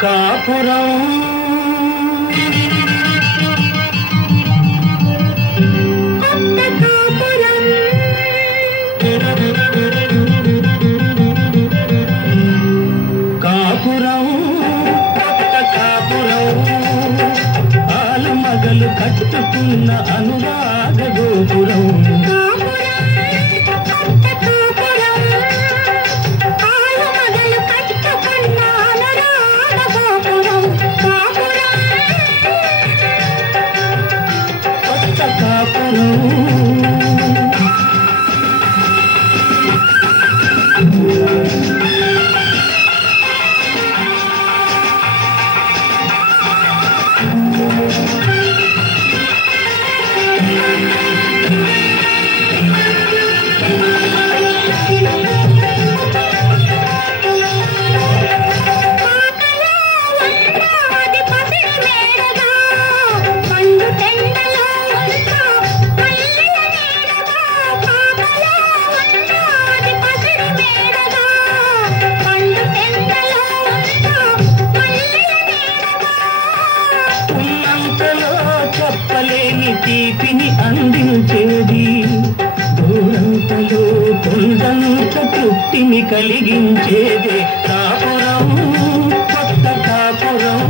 కాపురం కాపురం కొత్త కాపురం ఆలు మగలు కట్టుకున్న అనురాగ గోపురం చెప్పలేని తీపిని అందించేది దూరంతలో కొండంత తృప్తిని కలిగించేదే కాపురం కొత్త కాపురం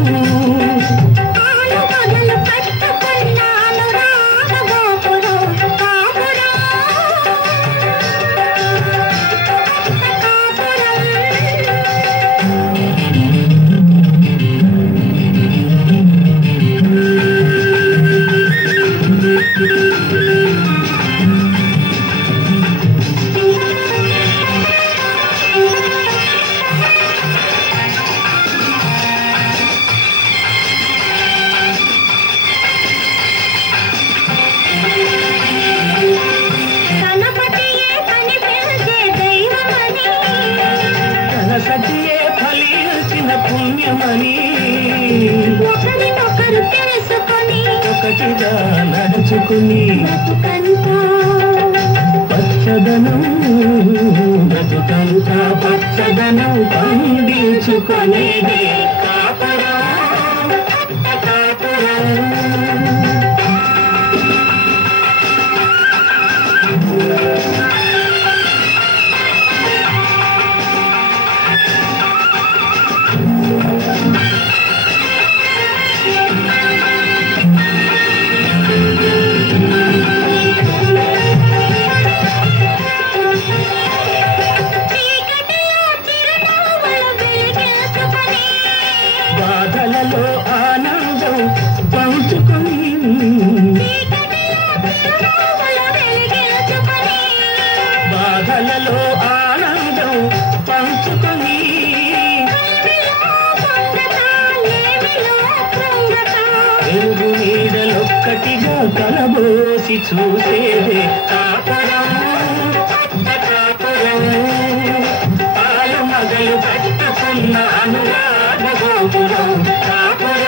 సతియే ఫలించిన పుణ్యమని ఒకరినొకరు తెలుసుకొని ఒకటిగా నడుచుకుని పచ్చదనం బ్రతుకంతా పచ్చదనం పండించుకునేదే కాపురం కాపురం బాధలలో ఆనందం పంచుకొని బాధలలో ఆనందం పంచుకొని ఎరుగు నీడలొక్కటిగా కలబోసి చూసేదే కాపురం కాపురం ఆలు మగలు కట్టుకున్న అనురాగ గోపురం కాపురం